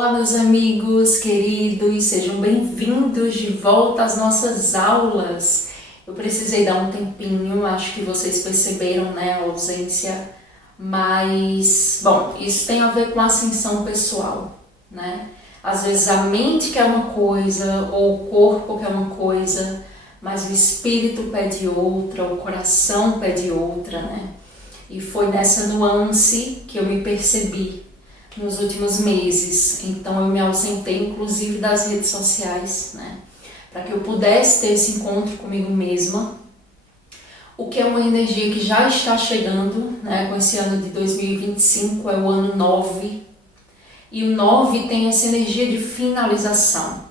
Olá, meus amigos queridos, sejam bem-vindos de volta às nossas aulas. Eu precisei dar um tempinho, acho que vocês perceberam, né, a ausência, mas, bom, isso tem a ver com a ascensão pessoal, né? Às vezes a mente quer uma coisa, ou o corpo quer uma coisa, mas o espírito pede outra, o coração pede outra, né? E foi nessa nuance que eu me percebi nos últimos meses, então eu me ausentei inclusive das redes sociais, né, para que eu pudesse ter esse encontro comigo mesma, o que é uma energia que já está chegando, né, com esse ano de 2025, é o ano 9, e o 9 tem essa energia de finalização,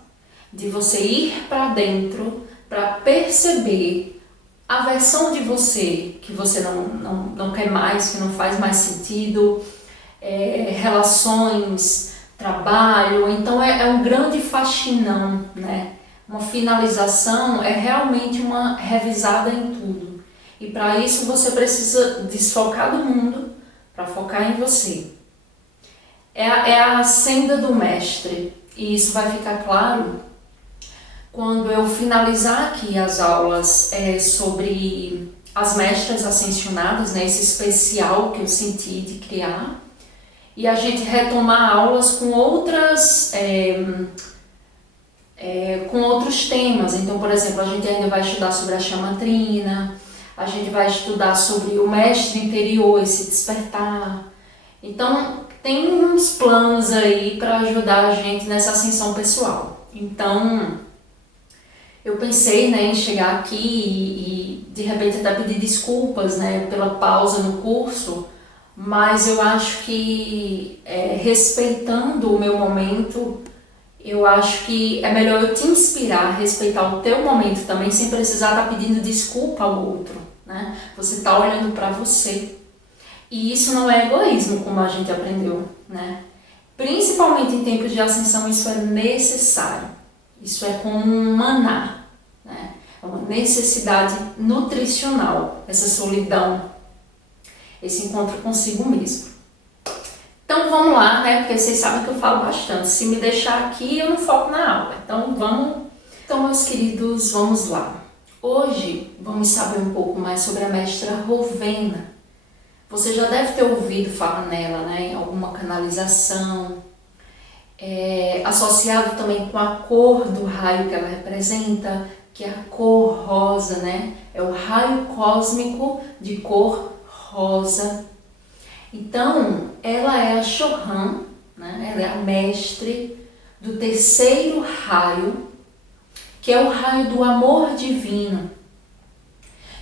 de você ir para dentro, para perceber a versão de você que você não quer mais, que não faz mais sentido, relações, trabalho, então é um grande faxinão, né? Uma finalização é realmente uma revisada em tudo. E para isso você precisa desfocar do mundo para focar em você. É a senda do mestre, e isso vai ficar claro quando eu finalizar aqui as aulas sobre as mestras ascensionadas, né? Esse especial que eu senti de criar. E a gente retomar aulas com outros temas. Então, por exemplo, a gente ainda vai estudar sobre a chamatrina, a gente vai estudar sobre o mestre interior, esse despertar. Então, tem uns planos aí para ajudar a gente nessa ascensão pessoal. Então, eu pensei, né, em chegar aqui e de repente até pedir desculpas, né, pela pausa no curso, mas eu acho que, respeitando o meu momento, eu acho que é melhor eu te inspirar, respeitar o teu momento também, sem precisar estar pedindo desculpa ao outro, né? Você está olhando para você. E isso não é egoísmo, como a gente aprendeu, né? Principalmente em tempos de ascensão, isso é necessário. Isso é como um maná, né? É uma necessidade nutricional, essa solidão, esse encontro consigo mesmo. Então vamos lá, né? Porque vocês sabem que eu falo bastante. Se me deixar aqui, eu não foco na aula. Então vamos. Então, meus queridos, vamos lá. Hoje vamos saber um pouco mais sobre a mestra Rovena. Você já deve ter ouvido falar nela, né? Em alguma canalização. Associado também com a cor do raio que ela representa, que é a cor rosa, né? É o raio cósmico de cor rosa. Então, ela é a Chohan, né? Ela é a mestre do terceiro raio, que é o raio do amor divino.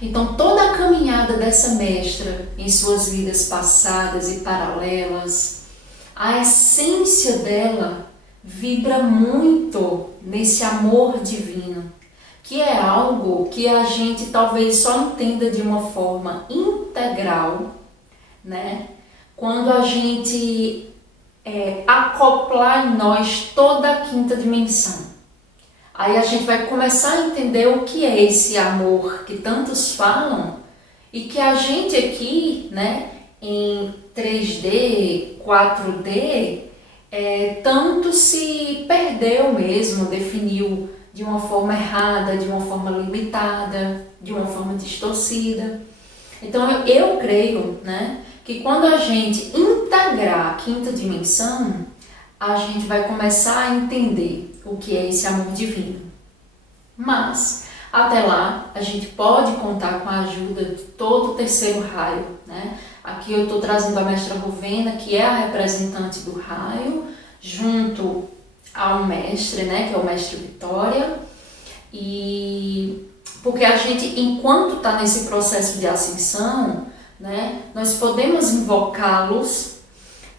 Então, toda a caminhada dessa mestra em suas vidas passadas e paralelas, a essência dela vibra muito nesse amor divino, que é algo que a gente talvez só entenda de uma forma integral, né? Quando a gente acoplar em nós toda a quinta dimensão. Aí a gente vai começar a entender o que é esse amor que tantos falam e que a gente aqui, né, em 3D, 4D, tanto se perdeu mesmo, definiu de uma forma errada, de uma forma limitada, de uma forma distorcida. Então eu creio, né, que quando a gente integrar a quinta dimensão, a gente vai começar a entender o que é esse amor divino. Mas, até lá, a gente pode contar com a ajuda de todo o terceiro raio, né? Aqui eu estou trazendo a mestra Rovena, que é a representante do raio, junto ao mestre, né, que é o mestre Vitória, e porque a gente, enquanto está nesse processo de ascensão, né, nós podemos invocá-los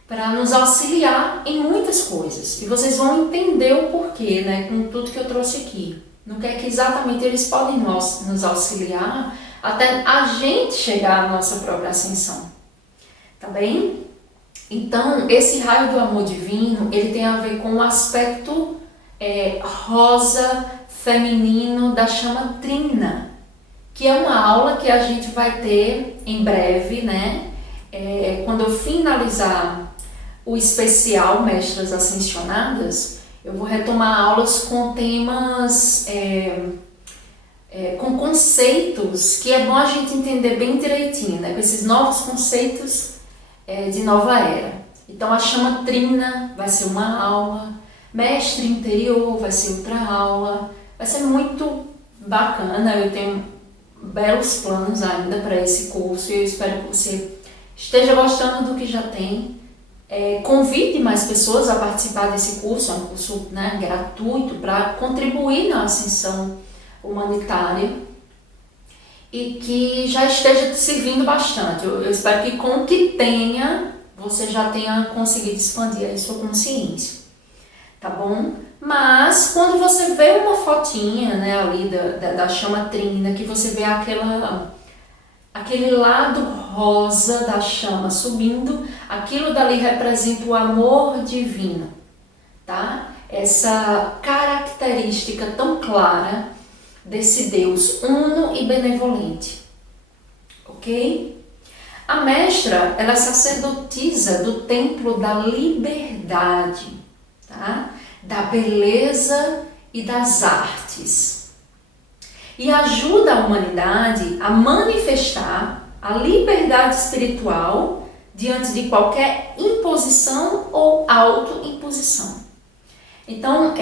para nos auxiliar em muitas coisas. E vocês vão entender o porquê, né, com tudo que eu trouxe aqui. No que é que exatamente eles podem nos auxiliar até a gente chegar à nossa própria ascensão. Tá bem? Então, esse raio do amor divino, ele tem a ver com o aspecto rosa feminino da chamatrina, que é uma aula que a gente vai ter em breve, né? Quando eu finalizar o especial Mestras Ascensionadas, eu vou retomar aulas com temas, com conceitos que é bom a gente entender bem direitinho, né? Com esses novos conceitos de nova era. Então a chama trina vai ser uma aula, mestre interior vai ser outra aula, vai ser muito bacana. Eu tenho belos planos ainda para esse curso e eu espero que você esteja gostando do que já tem. Convide mais pessoas a participar desse curso, é um curso, né, gratuito para contribuir na ascensão humanitária e que já esteja te servindo bastante. Eu espero que com o que tenha, você já tenha conseguido expandir a sua consciência, tá bom? Mas quando você vê uma fotinha, né, ali da chama trina, que você vê aquele lado rosa da chama subindo, aquilo dali representa o amor divino, tá? Essa característica tão clara desse Deus uno e benevolente, ok? A mestra, ela é sacerdotisa do templo da liberdade, tá? Da beleza e das artes. E ajuda a humanidade a manifestar a liberdade espiritual diante de qualquer imposição ou autoimposição. Então,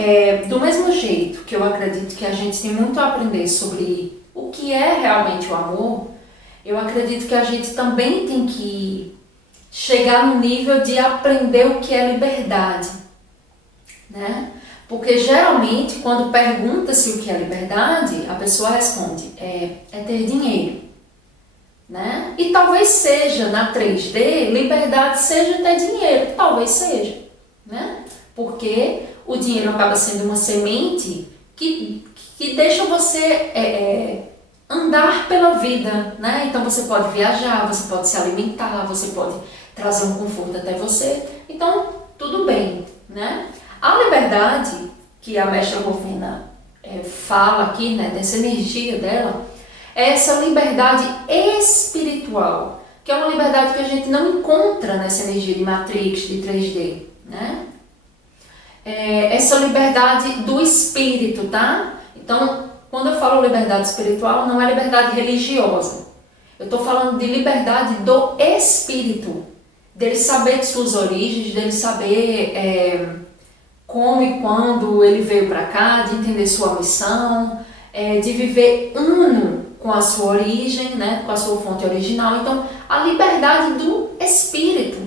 do mesmo jeito que eu acredito que a gente tem muito a aprender sobre o que é realmente o amor, eu acredito que a gente também tem que chegar no nível de aprender o que é liberdade, né? Porque geralmente, quando pergunta-se o que é liberdade, a pessoa responde, é ter dinheiro, né? E talvez seja, na 3D, liberdade seja ter dinheiro, talvez seja, né? Porque o dinheiro acaba sendo uma semente que deixa você andar pela vida, né? Então você pode viajar, você pode se alimentar, você pode trazer um conforto até você, então tudo bem, né? A liberdade que a mestra Rowena fala aqui, né, dessa energia dela, é essa liberdade espiritual, que é uma liberdade que a gente não encontra nessa energia de Matrix, de 3D, né? Essa liberdade do espírito, tá? Então, quando eu falo liberdade espiritual, não é liberdade religiosa. Eu estou falando de liberdade do espírito, dele saber de suas origens, dele saber como e quando ele veio para cá, de entender sua missão, de viver uno com a sua origem, né, com a sua fonte original. Então, a liberdade do espírito.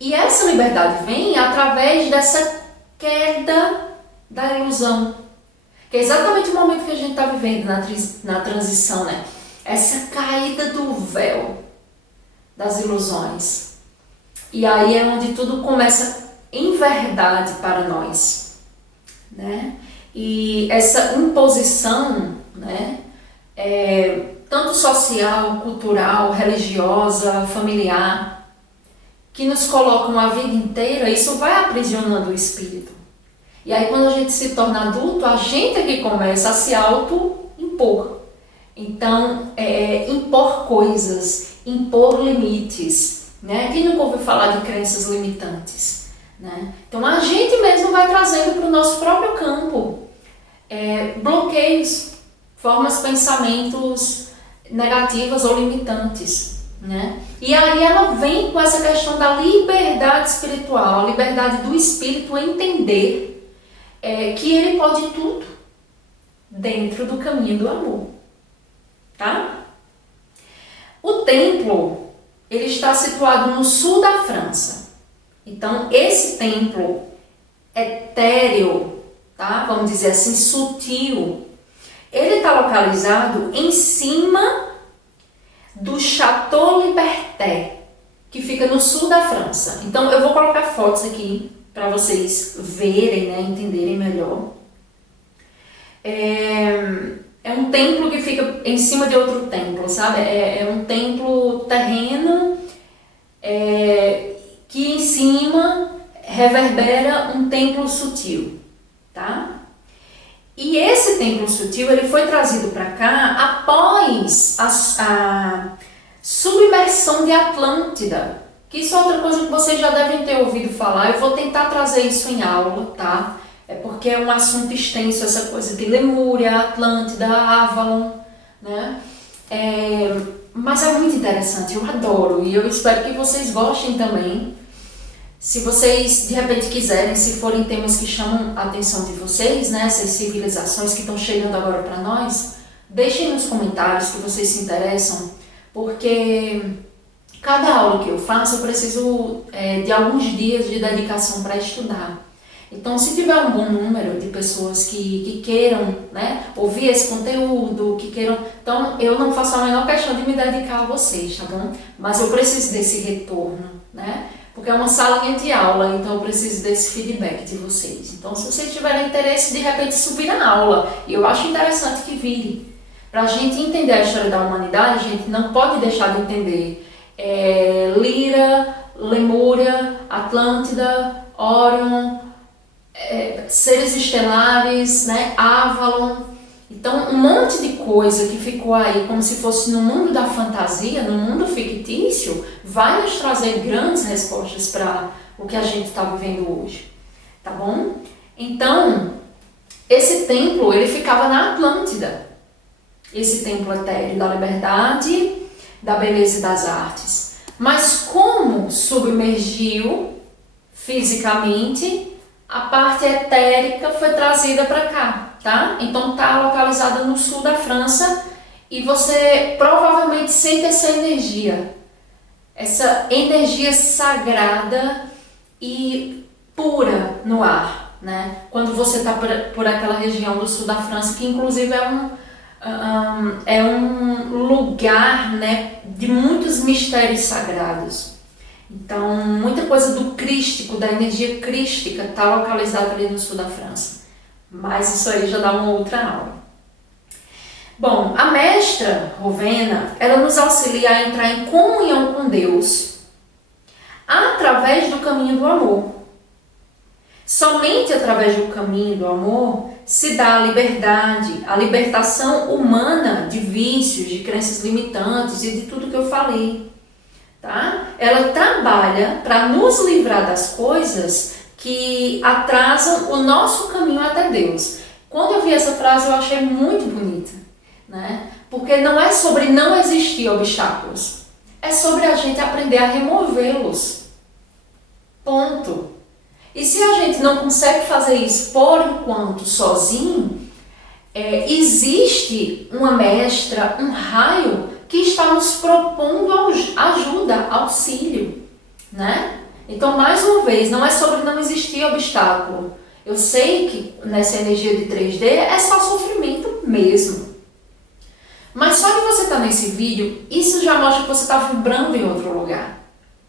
E essa liberdade vem através dessa queda da ilusão, que é exatamente o momento que a gente está vivendo na transição, né? Essa caída do véu das ilusões. E aí é onde tudo começa em verdade para nós, né? E essa imposição, né, tanto social, cultural, religiosa, familiar, que nos colocam a vida inteira, isso vai aprisionando o espírito. E aí quando a gente se torna adulto, a gente é que começa a se auto-impor. Então, impor coisas, impor limites, né? Quem nunca ouviu falar de crenças limitantes? Né? Então a gente mesmo vai trazendo para o nosso próprio campo bloqueios, formas, pensamentos negativas ou limitantes, né? E aí ela vem com essa questão da liberdade espiritual, a liberdade do espírito entender que ele pode tudo dentro do caminho do amor, tá? O templo, ele está situado no sul da França. Então, esse templo etéreo, tá? Vamos dizer assim, sutil, ele está localizado em cima do Château Liberté, que fica no sul da França. Então, eu vou colocar fotos aqui para vocês verem, né, entenderem melhor. É um templo que fica em cima de outro templo, sabe? É um templo terreno que em cima reverbera um templo sutil, tá? E esse templo sutil, ele foi trazido para cá após a submersão de Atlântida, Que isso é outra coisa que vocês já devem ter ouvido falar. Eu vou tentar trazer isso em aula, tá? É porque é um assunto extenso, essa coisa de Lemúria, Atlântida, Avalon, né? Mas é muito interessante, eu adoro e eu espero que vocês gostem também. Se vocês de repente quiserem, se forem temas que chamam a atenção de vocês, né, essas civilizações que estão chegando agora para nós, deixem nos comentários que vocês se interessam, porque cada aula que eu faço eu preciso de alguns dias de dedicação para estudar. Então, se tiver um bom número de pessoas que queiram, né, ouvir esse conteúdo, que queiram... Então, eu não faço a menor questão de me dedicar a vocês, tá bom? Mas eu preciso desse retorno, né? Porque é uma salinha de aula, então eu preciso desse feedback de vocês. Então, se vocês tiverem interesse, de repente isso vira aula. E eu acho interessante que vire. Para a gente entender a história da humanidade, a gente não pode deixar de entender Lira, Lemúria, Atlântida, Orion, seres estelares, né, Avalon. Então, um monte de coisa que ficou aí como se fosse no mundo da fantasia, no mundo fictício, vai nos trazer grandes respostas para o que a gente está vivendo hoje, tá bom? Então, esse templo, ele ficava na Atlântida. Esse templo etéreo da liberdade, da beleza e das artes. Mas como submergiu fisicamente, a parte etérica foi trazida para cá, tá? Então está localizada no sul da França e você provavelmente sente essa energia sagrada e pura no ar, né? Quando você está por aquela região do sul da França, que inclusive é um lugar, né, de muitos mistérios sagrados. Então, muita coisa do crístico, da energia crística, está localizada ali no sul da França. Mas isso aí já dá uma outra aula. Bom, a mestra Rowena, ela nos auxilia a entrar em comunhão com Deus através do caminho do amor. Somente através do caminho do amor se dá a liberdade, a libertação humana de vícios, de crenças limitantes e de tudo que eu falei. Tá? Ela trabalha para nos livrar das coisas que atrasam o nosso caminho até Deus. Quando eu vi essa frase, eu achei muito bonita, né? Porque não é sobre não existir obstáculos, é sobre a gente aprender a removê-los. Ponto. E se a gente não consegue fazer isso por enquanto sozinho, existe uma mestra, um raio que está nos propondo ajuda, auxílio, né? Então, mais uma vez, não é sobre não existir obstáculo. Eu sei que nessa energia de 3D é só sofrimento mesmo. Mas só de você estar nesse vídeo, isso já mostra que você está vibrando em outro lugar,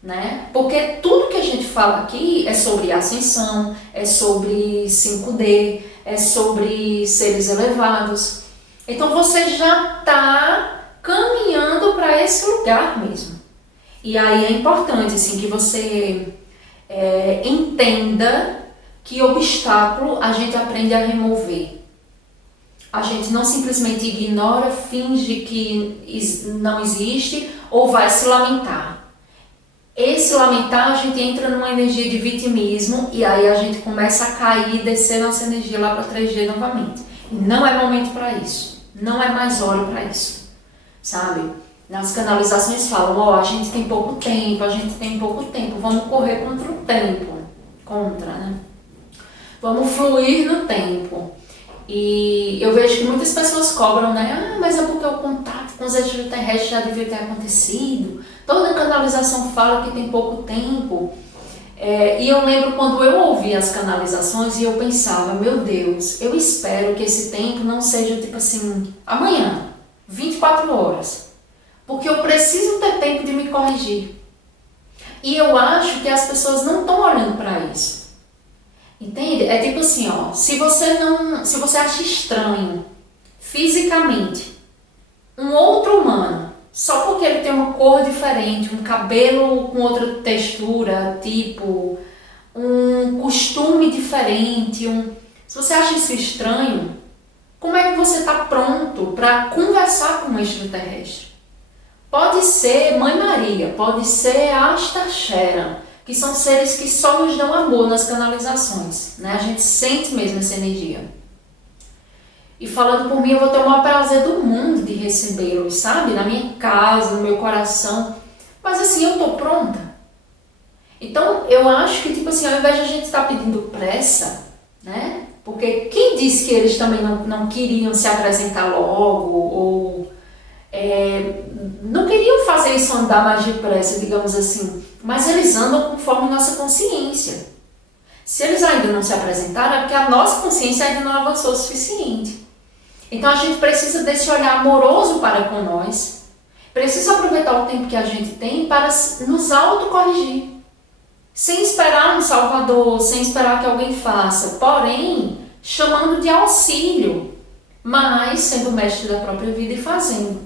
né? Porque tudo que a gente fala aqui é sobre ascensão, é sobre 5D, é sobre seres elevados. Então, você já está caminhando para esse lugar mesmo. E aí é importante assim, que você entenda que obstáculo a gente aprende a remover. A gente não simplesmente ignora, finge que não existe ou vai se lamentar. Esse lamentar, a gente entra numa energia de vitimismo e aí a gente começa a cair e descer nossa energia lá para 3D novamente. E não é momento para isso. Não é mais hora para isso. Sabe? Nas canalizações falam, a gente tem pouco tempo, vamos correr contra o tempo. Né? Vamos fluir no tempo. E eu vejo que muitas pessoas cobram, né? Mas é porque o contato com os extraterrestres já devia ter acontecido. Toda canalização fala que tem pouco tempo. E eu lembro quando eu ouvi as canalizações e eu pensava, meu Deus, eu espero que esse tempo não seja tipo assim, amanhã, 24 horas. Porque eu preciso ter tempo de me corrigir. E eu acho que as pessoas não estão olhando para isso. Entende? É tipo assim, se você acha estranho, fisicamente, um outro humano, só porque ele tem uma cor diferente, um cabelo com outra textura, tipo, um costume diferente, se você acha isso estranho, como é que você está pronto para conversar com um extraterrestre? Pode ser Mãe Maria, pode ser Astaxera, que são seres que só nos dão amor nas canalizações, né? A gente sente mesmo essa energia. E falando por mim, eu vou ter o maior prazer do mundo de recebê-los, sabe? Na minha casa, no meu coração. Mas assim, eu tô pronta. Então, eu acho que, tipo assim, ao invés de a gente estar pedindo pressa, né? Porque quem disse que eles também não queriam se apresentar logo, ou não queriam fazer isso andar mais depressa, digamos assim. Mas eles andam conforme nossa consciência. Se eles ainda não se apresentaram, é porque a nossa consciência ainda não avançou o suficiente. Então a gente precisa desse olhar amoroso para com nós, precisa aproveitar o tempo que a gente tem para nos autocorrigir, sem esperar um salvador, sem esperar que alguém faça, porém chamando de auxílio, mas sendo mestre da própria vida e fazendo.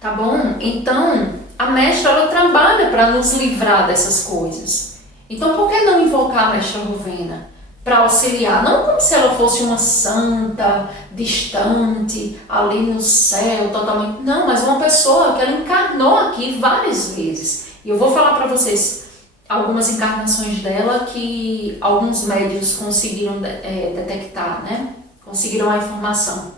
Tá bom? Então a mestra, ela trabalha para nos livrar dessas coisas. Então por que não invocar a mestra Rowena? Para auxiliar, não como se ela fosse uma santa, distante, ali no céu, totalmente. Não, mas uma pessoa que ela encarnou aqui várias vezes. E eu vou falar para vocês algumas encarnações dela que alguns médiuns conseguiram detectar, né? Conseguiram a informação.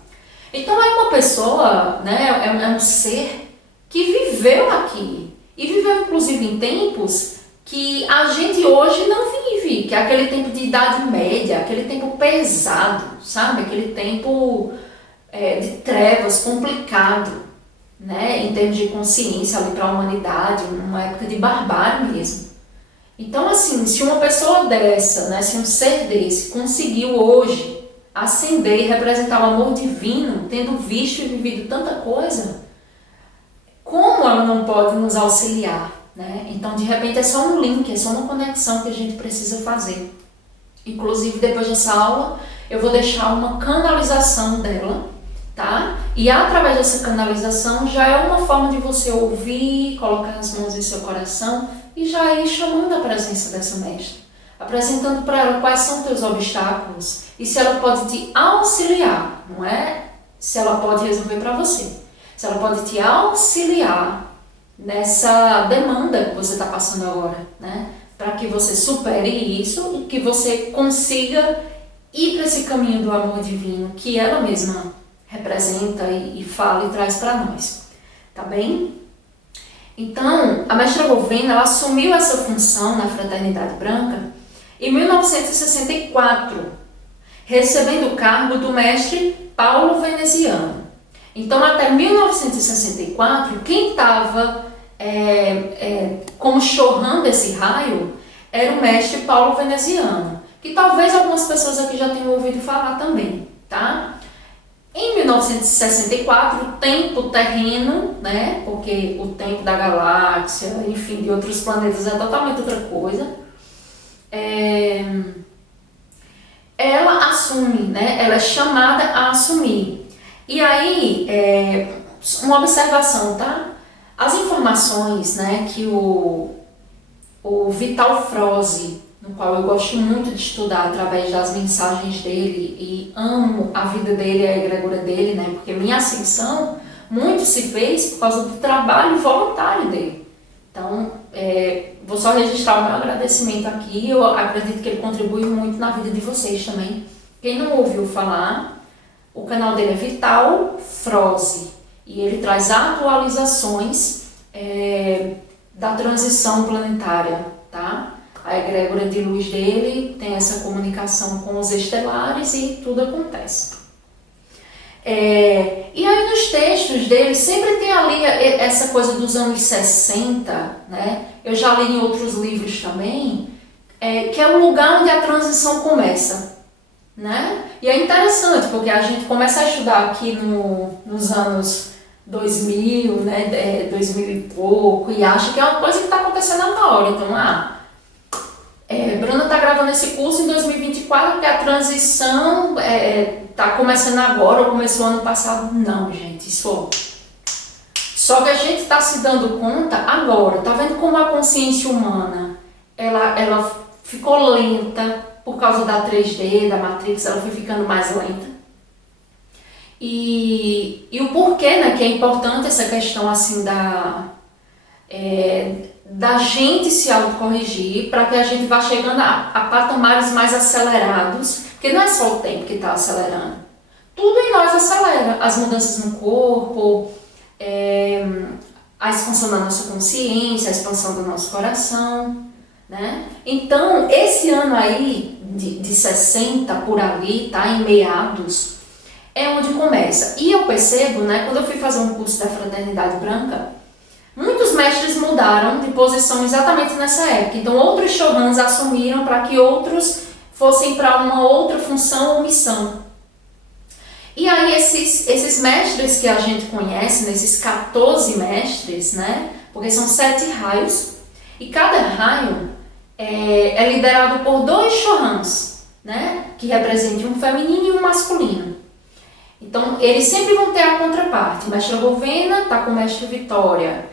Então é uma pessoa, né? É um ser que viveu aqui. E viveu inclusive em tempos que a gente hoje não vive, que é aquele tempo de idade média, aquele tempo pesado, sabe? Aquele tempo de trevas, complicado, né? Em termos de consciência ali para a humanidade, uma época de barbárie mesmo. Então, assim, se uma pessoa dessa, né, se um ser desse conseguiu hoje ascender e representar o amor divino, tendo visto e vivido tanta coisa, como ela não pode nos auxiliar? Né? Então, de repente, é só um link, é só uma conexão que a gente precisa fazer. Inclusive, depois dessa aula, eu vou deixar uma canalização dela, tá? E através dessa canalização, já é uma forma de você ouvir, colocar as mãos em seu coração e já ir chamando a presença dessa mestra. Apresentando para ela quais são teus obstáculos e se ela pode te auxiliar, não é? Se ela pode resolver para você. Se ela pode te auxiliar nessa demanda que você está passando agora, né? Para que você supere isso e que você consiga ir para esse caminho do amor divino que ela mesma representa e fala e traz para nós, tá bem? Então, a mestra Rowena, ela assumiu essa função na Fraternidade Branca em 1964, recebendo o cargo do mestre Paulo Veneziano. Então, até 1964, quem estava como chorrando esse raio era o mestre Paulo Veneziano, que talvez algumas pessoas aqui já tenham ouvido falar também, tá? Em 1964, o tempo terreno, né, porque o tempo da galáxia, enfim, de outros planetas é totalmente outra coisa, ela assume, né, ela é chamada a assumir. E aí, uma observação, tá? As informações, né, que o Vital Froze, no qual eu gosto muito de estudar através das mensagens dele e amo a vida dele e a egrégora dele, né, porque minha ascensão muito se fez por causa do trabalho voluntário dele. Então, vou só registrar o meu agradecimento aqui, eu acredito que ele contribui muito na vida de vocês também. Quem não ouviu falar, o canal dele é Vital Froze e ele traz atualizações da transição planetária, tá? A egrégora de luz dele tem essa comunicação com os estelares e tudo acontece. E aí nos textos dele sempre tem ali essa coisa dos anos 60, né? Eu já li em outros livros também, que é o lugar onde a transição começa, né? E é interessante porque a gente começa a estudar aqui nos anos 2000, né? 2000 e pouco, e acha que é uma coisa que está acontecendo na hora. Então, Bruna está gravando esse curso em 2024 porque a transição está começando agora ou começou ano passado. Não, gente, isso. Só que a gente está se dando conta agora. Tá vendo como a consciência humana ela ficou lenta por causa da 3D, da Matrix, ela foi ficando mais lenta. E o porquê, né, que é importante essa questão assim da gente se autocorrigir para que a gente vá chegando a patamares mais acelerados, porque não é só o tempo que está acelerando. Tudo em nós acelera, as mudanças no corpo, a expansão da nossa consciência, a expansão do nosso coração, né? Então, esse ano aí, de 60 por ali, tá, em meados, é onde começa. E eu percebo, né, quando eu fui fazer um curso da Fraternidade Branca, muitos mestres mudaram de posição exatamente nessa época. Então, outros Chohans assumiram para que outros fossem para uma outra função ou missão. E aí, esses mestres que a gente conhece, nesses 14 mestres, né, porque são 7 raios, e cada raio é liderado por 2 Chohans, né, que representam um feminino e um masculino. Então, eles sempre vão ter a contraparte. Mestra Rovena está com o mestre Vitória,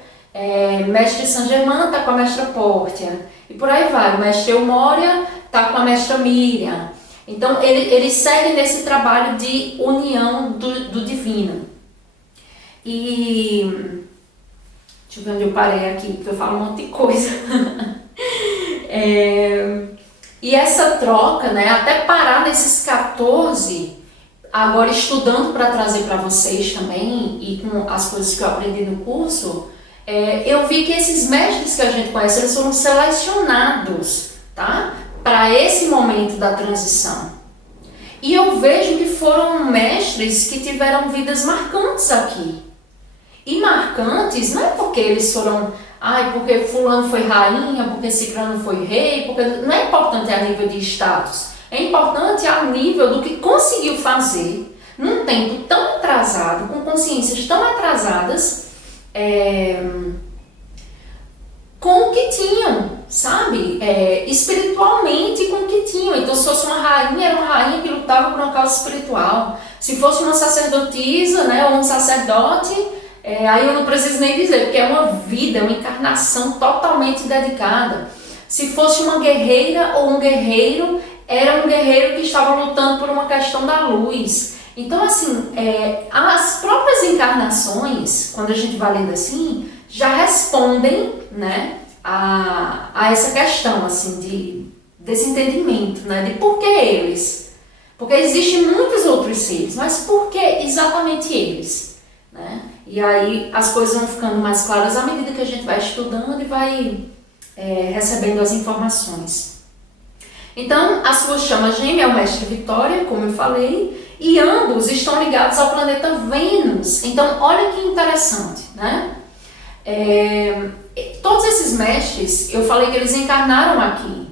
mestre Saint Germain está com a mestra Pórtia, e por aí vai. O mestre Eumória está com a mestra Miriam. Então, eles seguem nesse trabalho de união do divino. E deixa eu ver onde eu parei aqui, porque eu falo um monte de coisa. E essa troca, né, até parar nesses 14, agora estudando para trazer para vocês também, e com as coisas que eu aprendi no curso, eu vi que esses mestres que a gente conhece, eles foram selecionados, tá, para esse momento da transição. E eu vejo que foram mestres que tiveram vidas marcantes aqui. E marcantes não é porque eles foram, porque fulano foi rainha, porque ciclano foi rei, porque não é importante a nível de status. É importante a nível do que conseguiu fazer num tempo tão atrasado, com consciências tão atrasadas, com o que tinham, sabe? Espiritualmente com o que tinham. Então, se fosse uma rainha, era uma rainha que lutava por uma causa espiritual. Se fosse uma sacerdotisa, né, ou um sacerdote, aí eu não preciso nem dizer, porque é uma vida, uma encarnação totalmente dedicada. Se fosse uma guerreira ou um guerreiro, era um guerreiro que estava lutando por uma questão da luz. Então, assim, as próprias encarnações, quando a gente vai lendo assim, já respondem, né, a essa questão, assim, desse entendimento, né, de por que eles. Porque existem muitos outros seres, mas por que exatamente eles, né? E aí as coisas vão ficando mais claras à medida que a gente vai estudando e vai recebendo as informações. Então, a sua chama gêmea é o mestre Vitória, como eu falei, e ambos estão ligados ao planeta Vênus. Então, olha que interessante, né? Todos esses mestres, eu falei que eles encarnaram aqui,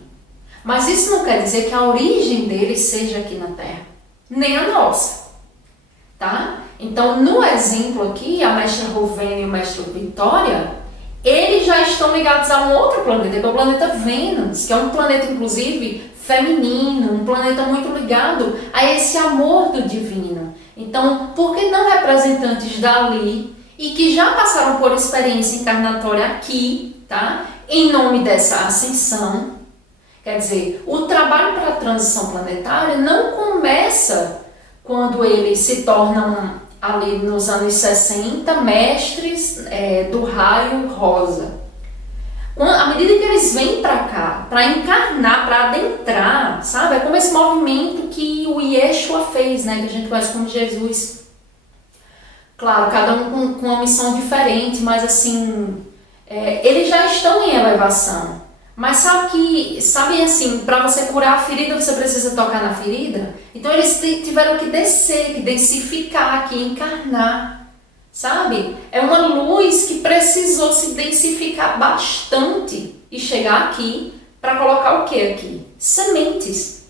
mas isso não quer dizer que a origem deles seja aqui na Terra, nem a nossa, tá? Então, no exemplo aqui, a mestra Rovena e o mestre Vitória, eles já estão ligados a um outro planeta, que é o planeta Vênus, que é um planeta, inclusive, feminino, um planeta muito ligado a esse amor do divino. Então, por que não representantes dali e que já passaram por experiência encarnatória aqui, tá? Em nome dessa ascensão? Quer dizer, o trabalho para a transição planetária não começa quando eles se tornam, ali nos anos 60, mestres do raio rosa. À medida que eles vêm para cá, para encarnar, para adentrar, sabe? É como esse movimento que o Yeshua fez, né? Que a gente conhece como Jesus. Claro, cada um com uma missão diferente, mas assim, eles já estão em elevação. Mas sabe assim, para você curar a ferida, você precisa tocar na ferida? Então eles tiveram que descer, que densificar, que encarnar, sabe? É uma luz que precisou se densificar bastante e chegar aqui para colocar o que aqui? Sementes.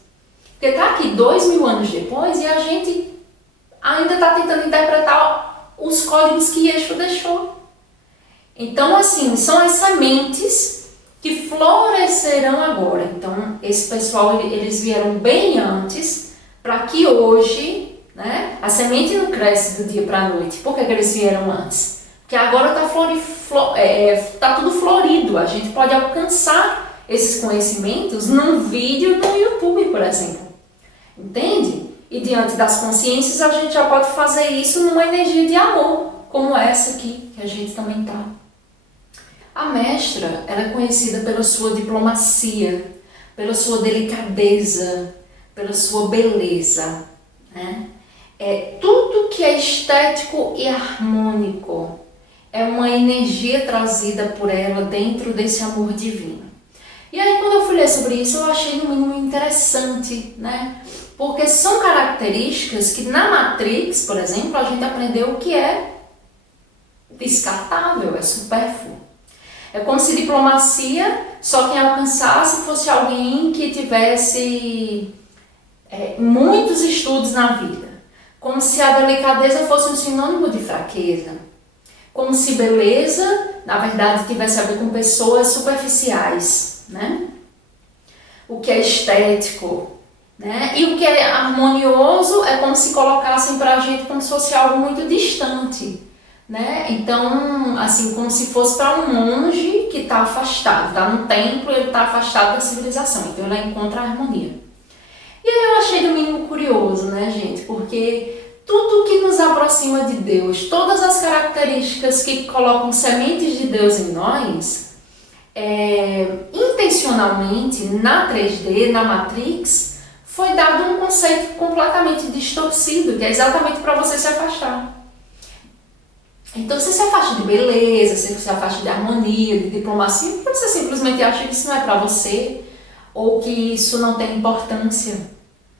Porque tá aqui 2000 anos depois e a gente ainda está tentando interpretar os códigos que Yeshua deixou. Então, assim, são as sementes que florescerão agora. Então, esse pessoal, eles vieram bem antes, para que hoje, né, a semente não cresce do dia para a noite. Por que eles vieram antes? Porque agora tá tudo florido, a gente pode alcançar esses conhecimentos num vídeo no YouTube, por exemplo. Entende? e diante das consciências a gente já pode fazer isso numa energia de amor, como essa aqui que a gente também está. A mestra, ela é conhecida pela sua diplomacia, pela sua delicadeza, pela sua beleza, né? Tudo que é estético e harmônico é uma energia trazida por ela dentro desse amor divino. E aí quando eu fui ler sobre isso, eu achei no mínimo interessante, né? Porque são características que na Matrix, por exemplo, a gente aprendeu que é descartável, é supérfluo. É como se diplomacia só quem alcançasse fosse alguém que tivesse muitos estudos na vida. Como se a delicadeza fosse um sinônimo de fraqueza. Como se beleza, na verdade, tivesse a ver com pessoas superficiais, né? O que é estético, né? E o que é harmonioso é como se colocassem pra gente como se fosse algo muito distante, né? Então, assim, como se fosse para um monge que está afastado, está no templo e ele está afastado da civilização, então ele encontra a harmonia. E aí eu achei no mínimo curioso, né, gente? Porque tudo que nos aproxima de Deus, todas as características que colocam sementes de Deus em nós, intencionalmente, na 3D, na Matrix, foi dado um conceito completamente distorcido, que é exatamente para você se afastar. Então você se afasta de beleza, você se afasta de harmonia, de diplomacia, porque você simplesmente acha que isso não é para você, ou que isso não tem importância,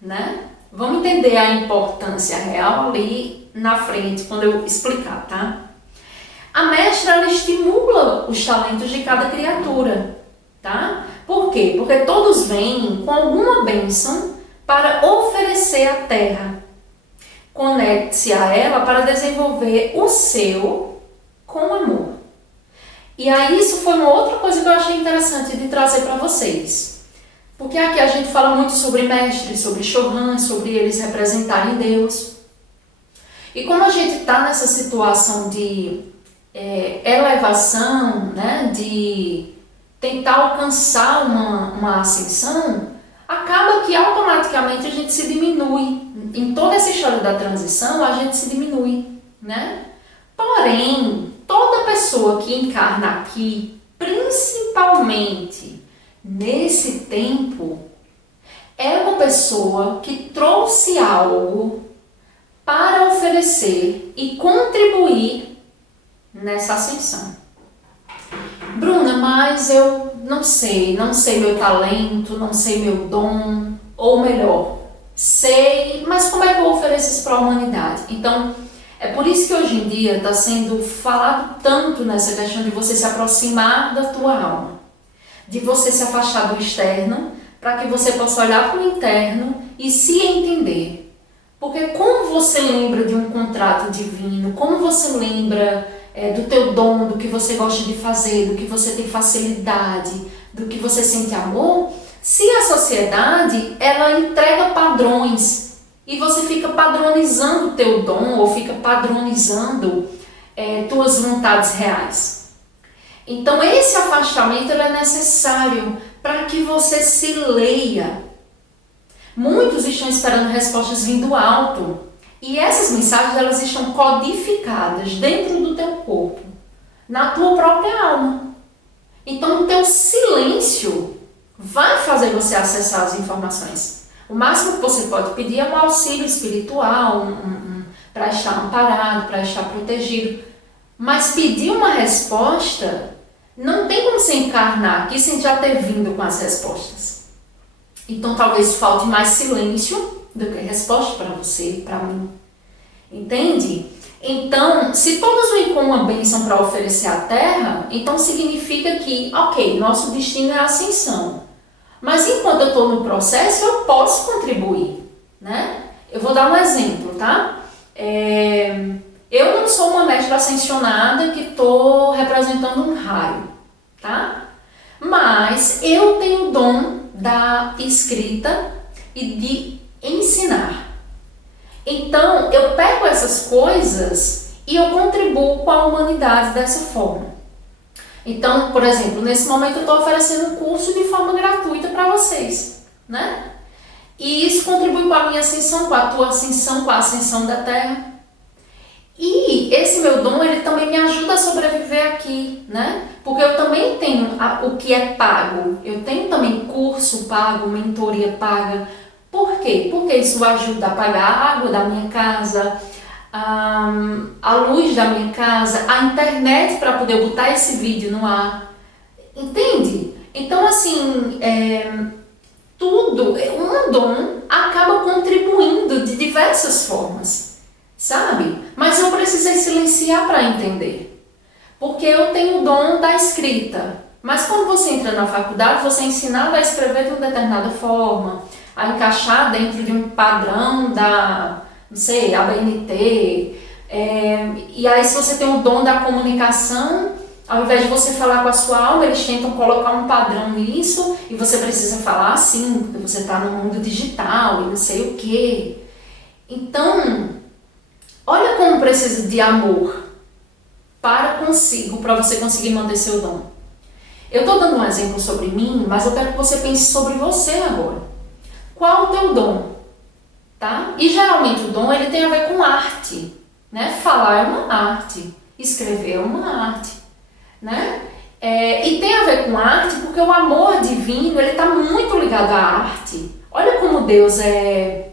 né? Vamos entender a importância real ali na frente, quando eu explicar, tá? A mestra, ela estimula os talentos de cada criatura, tá? Por quê? Porque todos vêm com alguma bênção para oferecer à Terra. Conecte-se a ela para desenvolver o seu com amor. E aí isso foi uma outra coisa que eu achei interessante de trazer para vocês. Porque aqui a gente fala muito sobre mestres, sobre Chohan, sobre eles representarem Deus. E como a gente está nessa situação de elevação, né, de tentar alcançar uma ascensão, acaba que automaticamente a gente se diminui. Em toda essa história da transição, a gente se diminui, né? Porém, toda pessoa que encarna aqui, principalmente nesse tempo, é uma pessoa que trouxe algo para oferecer e contribuir nessa ascensão. Bruna, mas eu não sei meu talento, não sei meu dom, ou melhor, sei, mas como é que eu ofereço isso para a humanidade? Então, é por isso que hoje em dia está sendo falado tanto nessa questão de você se aproximar da tua alma, de você se afastar do externo, para que você possa olhar para o interno e se entender. Porque como você lembra de um contrato divino, como você lembra do teu dom, do que você gosta de fazer, do que você tem facilidade, do que você sente amor, se a sociedade ela entrega padrões e você fica padronizando o teu dom ou fica padronizando tuas vontades reais. Então esse afastamento ele é necessário para que você se leia. Muitos estão esperando respostas vindo do alto. E essas mensagens elas estão codificadas dentro do teu corpo, na tua própria alma. Então o teu silêncio vai fazer você acessar as informações. O máximo que você pode pedir é um auxílio espiritual, para estar amparado, para estar protegido. Mas pedir uma resposta, não tem como você encarnar aqui sem já ter vindo com as respostas. Então talvez falte mais silêncio do que resposta para você, para mim. Entende? Então, se todos vêm com uma bênção para oferecer à Terra, então significa que, ok, nosso destino é a ascensão. Mas enquanto eu estou no processo, eu posso contribuir, né? Eu vou dar um exemplo, tá? Eu não sou uma mestra ascensionada que estou representando um raio, tá? Mas eu tenho o dom da escrita e de ensinar. Então, eu pego essas coisas e eu contribuo com a humanidade dessa forma. Então, por exemplo, nesse momento eu estou oferecendo um curso de forma gratuita para vocês, né? E isso contribui com a minha ascensão, com a tua ascensão, com a ascensão da Terra. E esse meu dom, ele também me ajuda a sobreviver aqui, né? Porque eu também tenho o que é pago. Eu tenho também curso pago, mentoria paga. Por quê? Porque isso ajuda a pagar a água da minha casa, a luz da minha casa, a internet para poder botar esse vídeo no ar. Entende? Então, assim, tudo, um dom acaba contribuindo de diversas formas, sabe? Mas eu precisei silenciar para entender. Porque eu tenho o dom da escrita. Mas quando você entra na faculdade, você é ensinado a escrever de uma determinada forma, a encaixar dentro de um padrão da, não sei, ABNT. E aí, se você tem o dom da comunicação, ao invés de você falar com a sua alma, eles tentam colocar um padrão nisso e você precisa falar assim, porque você está no mundo digital e não sei o quê. Então, olha como precisa de amor para você conseguir manter seu dom. Eu estou dando um exemplo sobre mim, mas eu quero que você pense sobre você agora. Qual o teu dom? Tá? E geralmente o dom ele tem a ver com arte, né? Falar é uma arte, escrever é uma arte, né? E tem a ver com arte porque o amor divino ele está muito ligado à arte. Olha como Deus é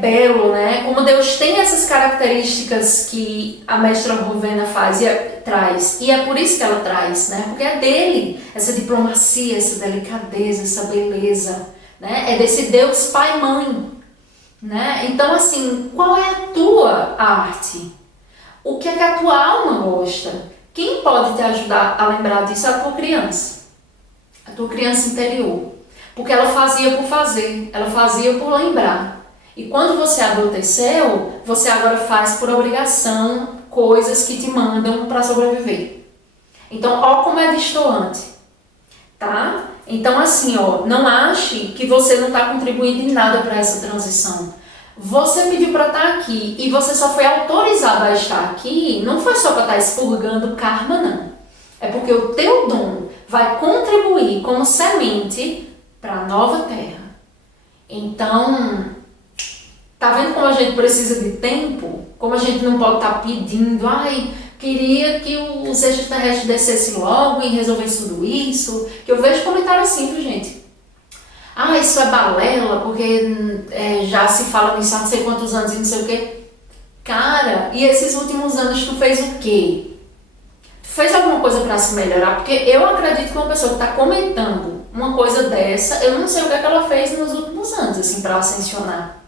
belo, né? Como Deus tem essas características que a mestra Rowena traz. E é por isso que ela traz, né? Porque é dele, essa diplomacia, essa delicadeza, essa beleza, né? É desse Deus Pai e Mãe, né? Então, assim, qual é a tua arte? O que é que a tua alma gosta? Quem pode te ajudar a lembrar disso? A tua criança interior. Porque ela fazia por fazer, ela fazia por lembrar. E quando você adulteceu, você agora faz por obrigação coisas que te mandam para sobreviver. Então, ó como é destoante, tá? Então, assim, ó, não ache que você não está contribuindo em nada para essa transição. Você pediu para estar aqui e você só foi autorizado a estar aqui, não foi só para estar expurgando karma, não. É porque o teu dom vai contribuir como semente para a nova terra. Então, tá vendo como a gente precisa de tempo? Como a gente não pode estar pedindo, queria que os extraterrestres descessem logo e resolvessem tudo isso. Que eu vejo comentários assim, viu, gente? Isso é balela, porque já se fala nisso há não sei quantos anos e não sei o quê. Cara, e esses últimos anos tu fez o quê? Tu fez alguma coisa para se melhorar? Porque eu acredito que uma pessoa que está comentando uma coisa dessa, eu não sei o que é que ela fez nos últimos anos, assim, para ascensionar.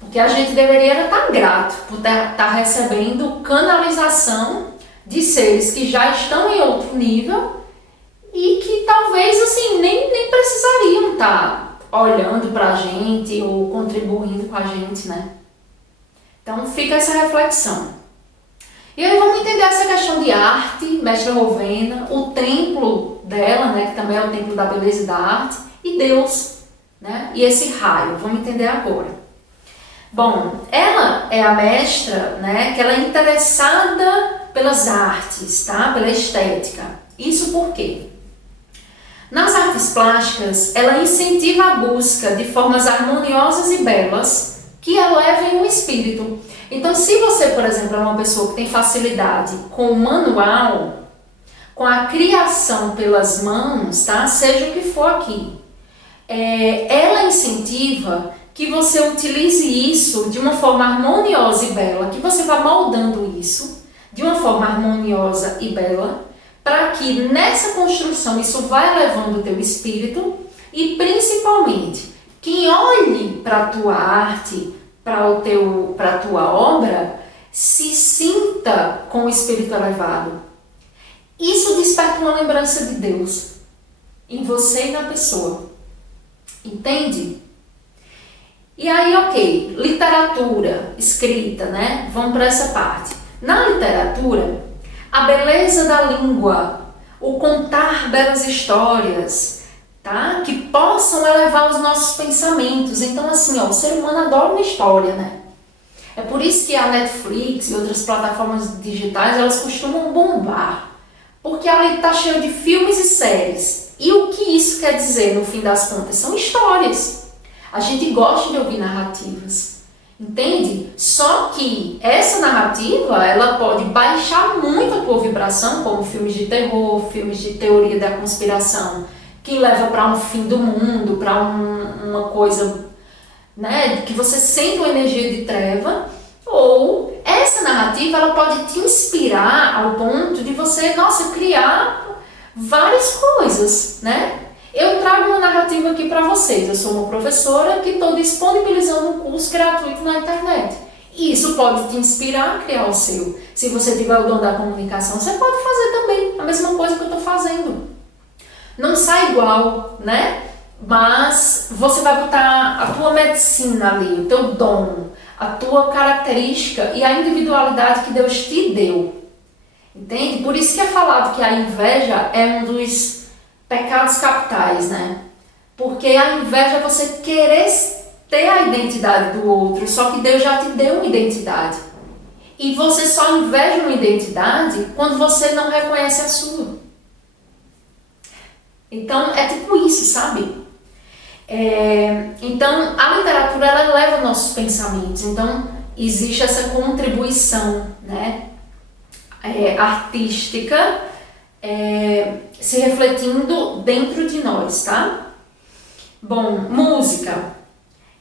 Porque a gente deveria estar grato por estar recebendo canalização de seres que já estão em outro nível e que talvez assim nem precisariam estar olhando pra gente ou contribuindo com a gente, né? Então fica essa reflexão. E aí vamos entender essa questão de arte, mestra Rowena, o templo dela, né, que também é o templo da beleza e da arte, e Deus, né? E esse raio, vamos entender agora. Bom, ela é a mestra, né, que ela é interessada pelas artes, tá? Pela estética. Isso por quê? Nas artes plásticas, ela incentiva a busca de formas harmoniosas e belas que elevem o espírito. Então, se você, por exemplo, é uma pessoa que tem facilidade com o manual, com a criação pelas mãos, tá? Seja o que for aqui, ela incentiva que você utilize isso de uma forma harmoniosa e bela, que você vá moldando isso de uma forma harmoniosa e bela, para que nessa construção isso vá elevando o teu espírito e principalmente quem olhe para a tua arte, para a tua obra, se sinta com o espírito elevado. Isso desperta uma lembrança de Deus em você e na pessoa. Entende? E aí, ok, literatura, escrita, né? Vamos para essa parte. Na literatura, a beleza da língua, o contar belas histórias, tá? Que possam elevar os nossos pensamentos. Então, assim, ó, o ser humano adora uma história, né? É por isso que a Netflix e outras plataformas digitais, elas costumam bombar. Porque ali tá cheio de filmes e séries. E o que isso quer dizer, no fim das contas? São histórias. A gente gosta de ouvir narrativas, entende? Só que essa narrativa, ela pode baixar muito a tua vibração, como filmes de terror, filmes de teoria da conspiração, que leva para um fim do mundo, para uma coisa, né, que você sente uma energia de treva. Ou essa narrativa, ela pode te inspirar ao ponto de você, nossa, criar várias coisas, né? Eu trago uma narrativa aqui para vocês. Eu sou uma professora que estou disponibilizando um curso gratuito na internet. E isso pode te inspirar a criar o seu. Se você tiver o dom da comunicação, você pode fazer também a mesma coisa que eu estou fazendo. Não sai igual, né? Mas você vai botar a tua medicina ali, o teu dom, a tua característica e a individualidade que Deus te deu. Entende? Por isso que é falado que a inveja é um dos pecados capitais, né? Porque a inveja é você querer ter a identidade do outro, só que Deus já te deu uma identidade. E você só inveja uma identidade quando você não reconhece a sua. Então, é tipo isso, sabe? Então, a literatura, ela eleva nossos pensamentos. Então, existe essa contribuição, né? Artística, se refletindo dentro de nós, tá? Bom, música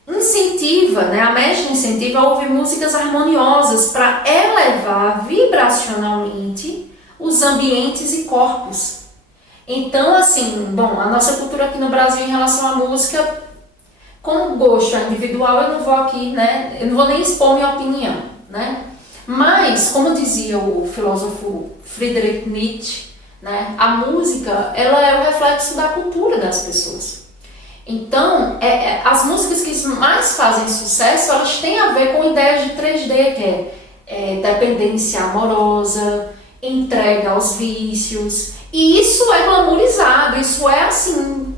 incentiva, né? A mente incentiva a ouvir músicas harmoniosas para elevar vibracionalmente os ambientes e corpos. Então, assim, bom, a nossa cultura aqui no Brasil em relação à música, como gosto é individual, eu não vou aqui, né? Eu não vou nem expor minha opinião, né? Mas, como dizia o filósofo Friedrich Nietzsche, né, a música, ela é o reflexo da cultura das pessoas. Então, as músicas que mais fazem sucesso, elas têm a ver com ideias de 3D, que é dependência amorosa, entrega aos vícios. E isso é glamourizado, isso é assim,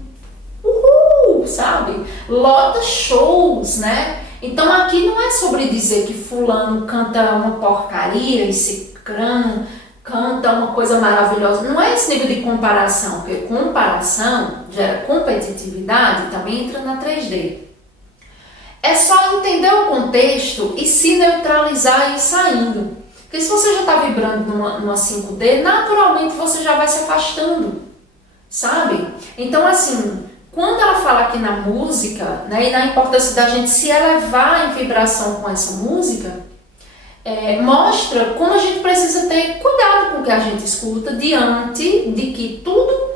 uhul, sabe? Lota shows, né? Então aqui não é sobre dizer que fulano canta uma porcaria e cicrano canta uma coisa maravilhosa. Não é esse nível de comparação, porque comparação gera competitividade, também entra na 3D. É só entender o contexto e se neutralizar e ir saindo. Porque se você já está vibrando numa 5D, naturalmente você já vai se afastando, sabe? Então assim, quando ela fala aqui na música, né, e na importância da gente se elevar em vibração com essa música, mostra como a gente precisa ter cuidado com o que a gente escuta diante de que tudo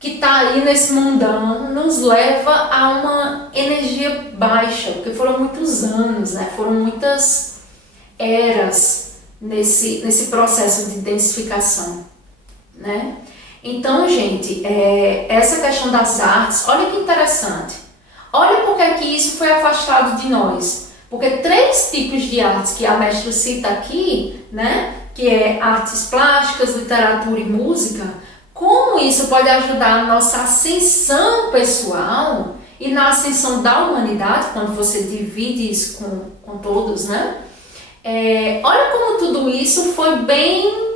que está aí nesse mundão nos leva a uma energia baixa, porque foram muitos anos, né, foram muitas eras nesse processo de densificação, né? Então, gente, essa questão das artes, olha que interessante. Olha porque que isso foi afastado de nós. Porque 3 tipos de artes que a mestra cita aqui, né, que é artes plásticas, literatura e música, como isso pode ajudar a nossa ascensão pessoal e na ascensão da humanidade, quando você divide isso com todos, né? Olha como tudo isso foi bem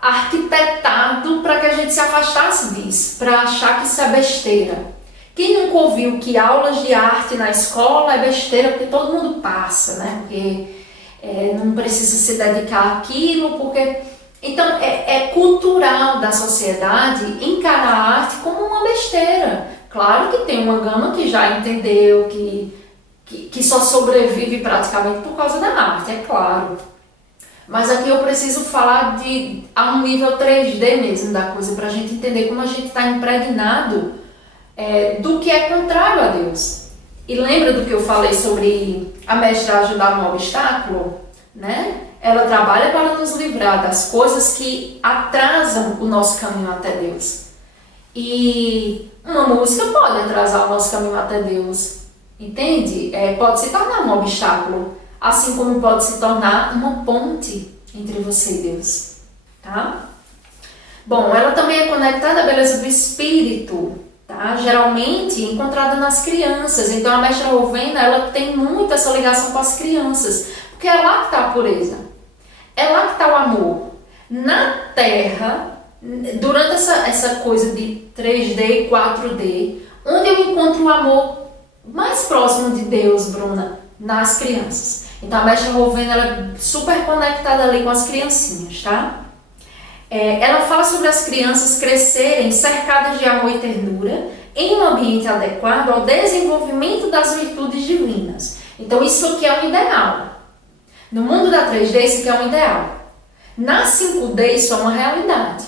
arquitetado para que a gente se afastasse disso, para achar que isso é besteira. Quem nunca ouviu que aulas de arte na escola é besteira porque todo mundo passa, né? Porque não precisa se dedicar àquilo, porque... Então, é cultural da sociedade encarar a arte como uma besteira. Claro que tem uma gama que já entendeu que só sobrevive praticamente por causa da arte, é claro. Mas aqui eu preciso falar a um nível 3D mesmo da coisa, para a gente entender como a gente está impregnado do que é contrário a Deus. E lembra do que eu falei sobre a mestra ajudar no obstáculo? Né? Ela trabalha para nos livrar das coisas que atrasam o nosso caminho até Deus. E uma música pode atrasar o nosso caminho até Deus, entende? Pode se tornar um obstáculo, assim como pode se tornar uma ponte entre você e Deus, tá? Bom, ela também é conectada à beleza do espírito, tá? Geralmente encontrada nas crianças. Então a mestra Rowena, ela tem muito essa ligação com as crianças, porque é lá que está a pureza, é lá que está o amor. Na terra, durante essa coisa de 3D e 4D, onde eu encontro o amor mais próximo de Deus, Bruna? Nas crianças. Então a mestra Rovena, ela é super conectada ali com as criancinhas, tá? Ela fala sobre as crianças crescerem cercadas de amor e ternura em um ambiente adequado ao desenvolvimento das virtudes divinas. Então isso aqui é um ideal. No mundo da 3D, isso aqui é um ideal. Na 5D, isso é uma realidade.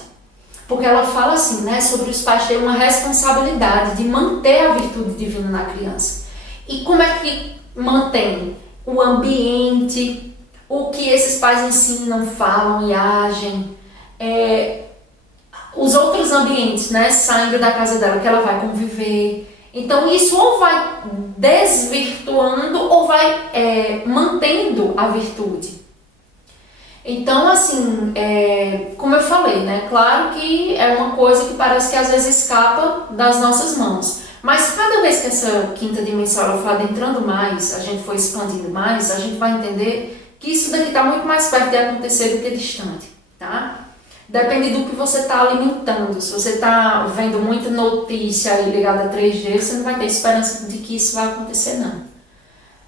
Porque ela fala assim, né, sobre os pais terem uma responsabilidade de manter a virtude divina na criança. E como é que mantém? O ambiente, o que esses pais ensinam, falam e agem, os outros ambientes, né, saindo da casa dela, que ela vai conviver. Então isso ou vai desvirtuando ou vai mantendo a virtude. Então, assim, como eu falei, né, claro que é uma coisa que parece que às vezes escapa das nossas mãos. Mas cada vez que essa quinta dimensão ela for adentrando mais, a gente for expandindo mais, a gente vai entender que isso daqui está muito mais perto de acontecer do que distante, tá? Depende do que você está alimentando. Se você está vendo muita notícia aí ligada a 3G, você não vai ter esperança de que isso vai acontecer, não.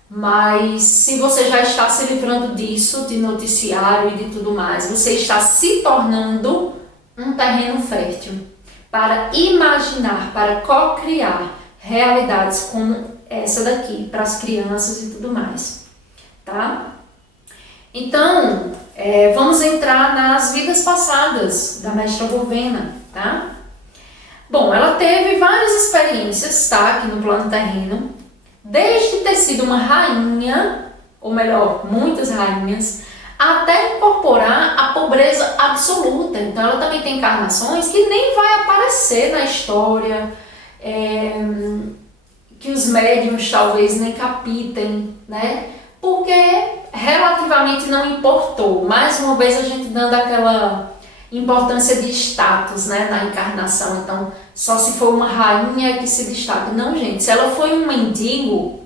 Mas se você já está se livrando disso, de noticiário e de tudo mais, você está se tornando um terreno fértil para imaginar, para co-criar realidades como essa daqui, para as crianças e tudo mais, tá? Então, vamos entrar nas vidas passadas da mestra Rovena, tá? Bom, ela teve várias experiências, tá, aqui no plano terreno, desde ter sido uma rainha, ou melhor, muitas rainhas, até incorporar a pobreza absoluta. Então ela também tem encarnações que nem vai aparecer na história, que os médiuns talvez nem capitem, né? Porque relativamente não importou. Mais uma vez a gente dando aquela importância de status, né, na encarnação. Então só se for uma rainha que se destaca. Não, gente, se ela foi um mendigo,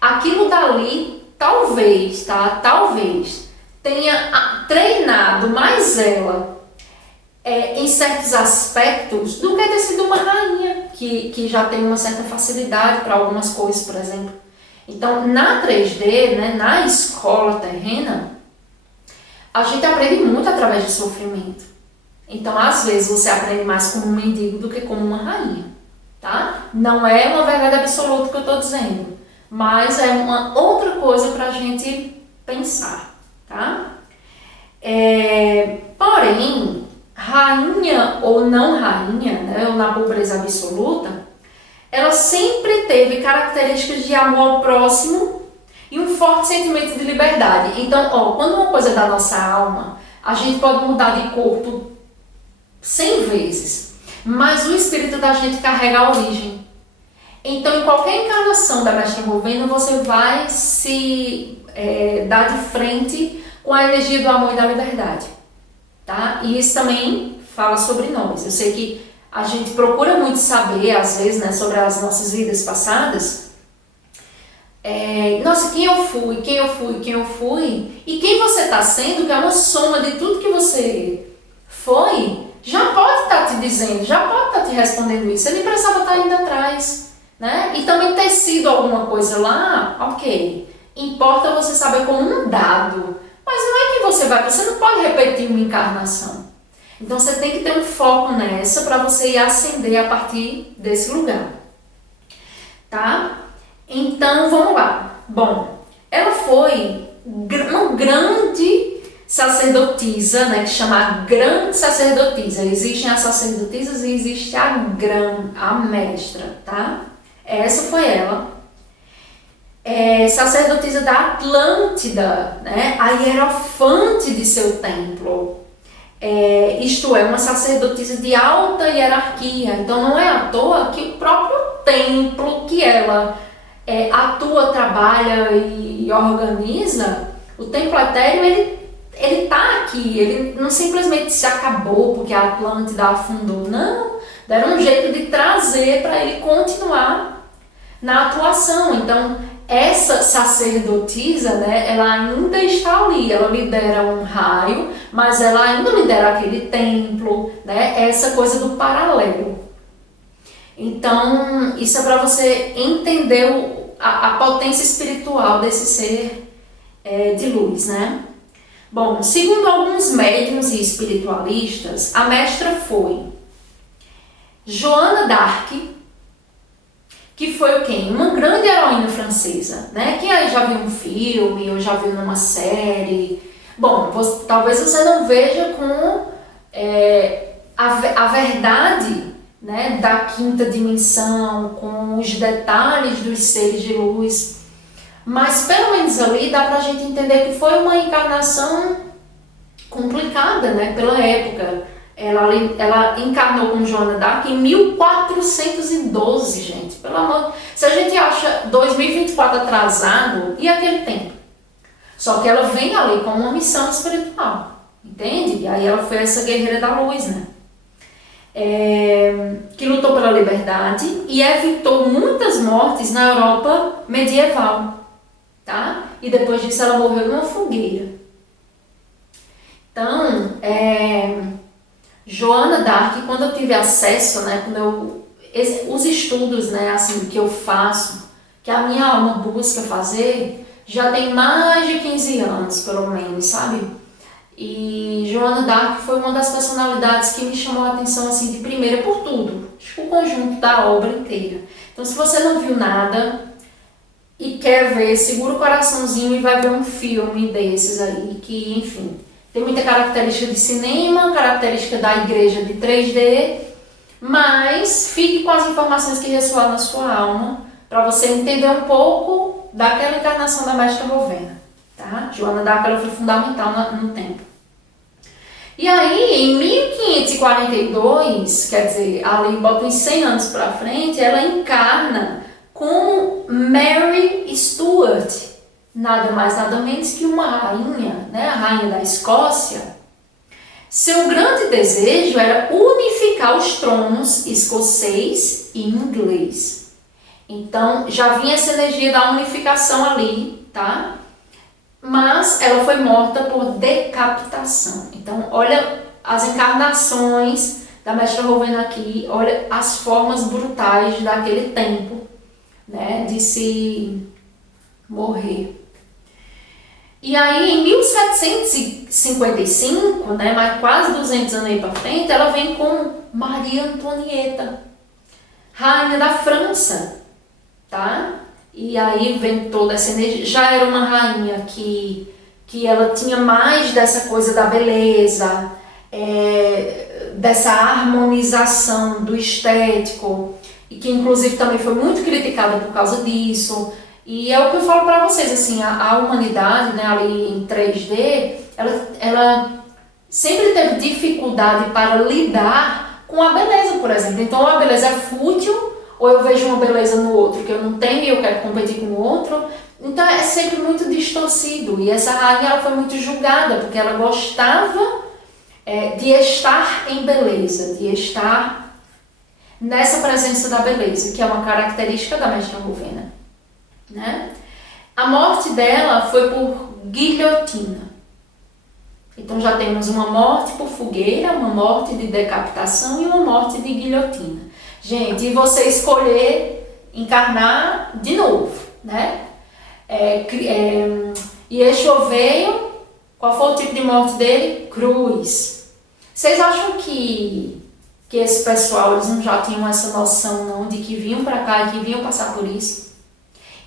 aquilo dali talvez, tá? Talvez tenha treinado mais ela em certos aspectos do que ter sido uma rainha, que já tem uma certa facilidade para algumas coisas, por exemplo. Então, na 3D, né, na escola terrena, a gente aprende muito através do sofrimento. Então, às vezes, você aprende mais como um mendigo do que como uma rainha, tá? Não é uma verdade absoluta que eu estou dizendo, mas é uma outra coisa para a gente pensar, tá? Porém, rainha ou não rainha, né, ou na pobreza absoluta, ela sempre teve características de amor ao próximo e um forte sentimento de liberdade. Então, quando uma coisa é da nossa alma, a gente pode mudar de corpo 100 vezes, mas o espírito da gente carrega a origem. Então, em qualquer encarnação da mestra Rovena, você vai se dar de frente com a energia do amor e da liberdade, tá? E isso também fala sobre nós. Eu sei que a gente procura muito saber, às vezes, né, sobre as nossas vidas passadas. Nossa, quem eu fui, e quem você está sendo, que é uma soma de tudo que você foi, já pode estar te dizendo, já pode estar te respondendo isso. Você nem precisava estar indo atrás, né? E também ter sido alguma coisa lá, ok. Importa você saber como um dado, mas não é que você não pode repetir uma encarnação. Então você tem que ter um foco nessa para você ir ascender a partir desse lugar, tá? Então vamos lá. Bom, ela foi uma grande sacerdotisa, né, que chama a grande sacerdotisa. Existem as sacerdotisas e existe a mestra, tá? Essa foi ela. Sacerdotisa da Atlântida, né, a hierofante de seu templo. Isto é, uma sacerdotisa de alta hierarquia. Então não é à toa que o próprio templo que ela atua, trabalha e organiza, o templo etéreo, ele está aqui, ele não simplesmente se acabou porque a Atlântida afundou, não, deram um jeito de trazer para ele continuar na atuação. Então, essa sacerdotisa, né, ela ainda está ali, ela lidera um raio, mas ela ainda lidera aquele templo, né, essa coisa do paralelo. Então, isso é para você entender a potência espiritual desse ser de luz, né? Bom, segundo alguns médiuns e espiritualistas, a mestra foi Joana d'Arc, que foi o quê? Uma grande heroína francesa, né? Quem aí já viu um filme ou já viu numa série? Bom, talvez você não veja com a verdade, né, da quinta dimensão, com os detalhes dos seres de luz, mas pelo menos ali dá pra gente entender que foi uma encarnação complicada, né, pela época. Ela encarnou com Joana d'Arc em 1412, gente. Pelo amor. Se a gente acha 2024 atrasado, e aquele tempo? Só que ela vem ali com uma missão espiritual, entende? E aí ela foi essa guerreira da luz, né? Que lutou pela liberdade e evitou muitas mortes na Europa medieval, tá? E depois disso ela morreu numa fogueira. Então, Joana d'Arc, quando eu tive acesso, né, os estudos, né, assim, que eu faço, que a minha alma busca fazer, já tem mais de 15 anos, pelo menos, sabe? E Joana d'Arc foi uma das personalidades que me chamou a atenção, assim, de primeira por tudo, tipo, o conjunto da obra inteira. Então, se você não viu nada e quer ver, segura o coraçãozinho e vai ver um filme desses aí, que, enfim, tem muita característica de cinema, característica da igreja de 3D, mas fique com as informações que ressoam na sua alma, para você entender um pouco daquela encarnação da Mestra Rowena, tá? Joana d'Arc ela foi fundamental no tempo. E aí, em 1542, quer dizer, ali bota uns 100 anos para frente, ela encarna como Mary Stuart, nada mais nada menos que uma rainha, né, a rainha da Escócia. Seu grande desejo era unificar os tronos escocês e inglês. Então já vinha essa energia da unificação ali, tá? Mas ela foi morta por decapitação. Então olha as encarnações da Mestra Rowena aqui, olha as formas brutais daquele tempo, né, de se morrer. E aí, em 1755, né, mais quase 200 anos aí para frente, ela vem com Maria Antonieta, rainha da França, tá? E aí vem toda essa energia. Já era uma rainha que ela tinha mais dessa coisa da beleza, dessa harmonização do estético, e que inclusive também foi muito criticada por causa disso. E é o que eu falo para vocês, assim, a humanidade, né, ali em 3D, ela sempre teve dificuldade para lidar com a beleza, por exemplo. Então a beleza é fútil, ou eu vejo uma beleza no outro que eu não tenho e eu quero competir com o outro. Então é sempre muito distorcido. E essa rainha ela foi muito julgada, porque ela gostava de estar em beleza, de estar nessa presença da beleza, que é uma característica da Mestra Rowena. Né? A morte dela foi por guilhotina. Então já temos uma morte por fogueira, uma morte de decapitação e uma morte de guilhotina. Gente, e você escolher encarnar de novo, né? E Yeshua veio, qual foi o tipo de morte dele? Cruz. Vocês acham que esse pessoal eles não já tinham essa noção não de que vinham para cá e que vinham passar por isso?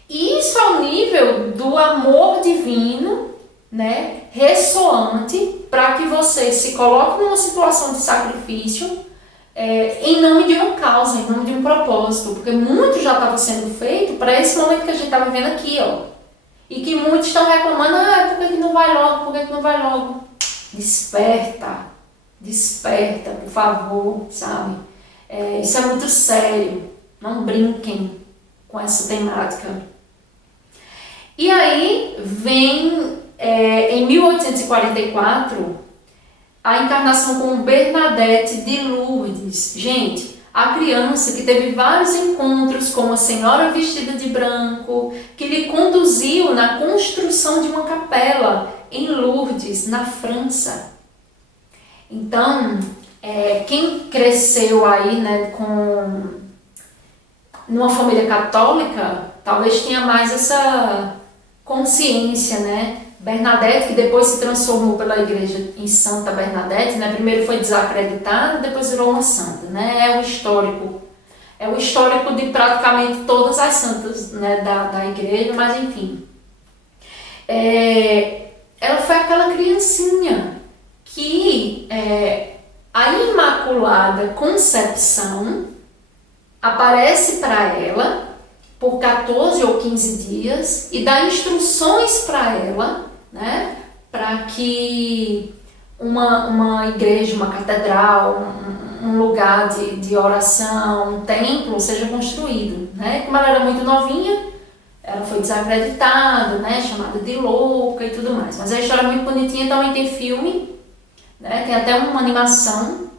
Isso ao nível do amor divino, né, ressoante, para que você se coloque numa situação de sacrifício em nome de uma causa, em nome de um propósito, porque muito já estava sendo feito para esse momento que a gente está vivendo aqui, ó. E que muitos estão reclamando, por que não vai logo, por que não vai logo? Desperta, desperta, por favor, sabe? Isso é muito sério, não brinquem com essa temática. E aí vem, em 1844, a encarnação com Bernadette de Lourdes. Gente, A criança que teve vários encontros com uma senhora vestida de branco, que lhe conduziu na construção de uma capela em Lourdes, na França. Então, quem cresceu aí, né, numa família católica, talvez tenha mais essa consciência, né? Bernadette, que depois se transformou pela igreja em Santa Bernadette, né? Primeiro foi desacreditada, depois virou uma santa, né? É o histórico de praticamente todas as santas, né, da igreja, mas enfim. Ela foi aquela criancinha que a Imaculada Concepção aparece para ela por 14 ou 15 dias e dá instruções para ela, né, para que uma igreja, uma catedral, um lugar de oração, um templo seja construído, né? Como ela era muito novinha, ela foi desacreditada, né, chamada de louca e tudo mais. Mas a história é muito bonitinha, também tem filme, né, tem até uma animação,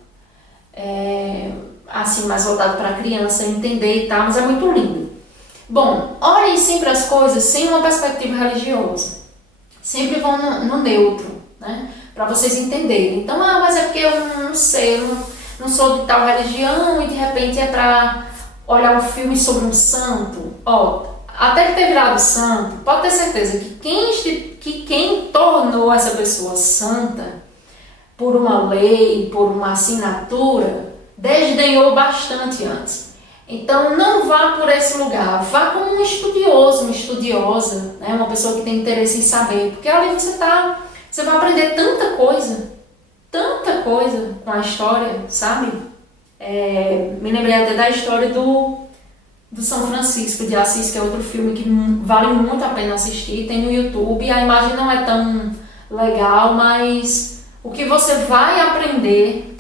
assim, mais voltado para a criança entender e tal, mas é muito lindo. Bom, olhem sempre as coisas sem uma perspectiva religiosa. Sempre vão no neutro, né? Para vocês entenderem. Então, mas é porque eu não sei, eu não sou de tal religião e de repente é para olhar um filme sobre um santo. Até ele ter virado santo, pode ter certeza que quem tornou essa pessoa santa por uma lei, por uma assinatura, desdenhou bastante antes. Então não vá por esse lugar, vá como um estudioso, uma estudiosa, né? Uma pessoa que tem interesse em saber, porque ali você vai aprender tanta coisa com a história, sabe? Me lembrei até da história do São Francisco de Assis, que é outro filme que vale muito a pena assistir, tem no YouTube, a imagem não é tão legal, mas o que você vai aprender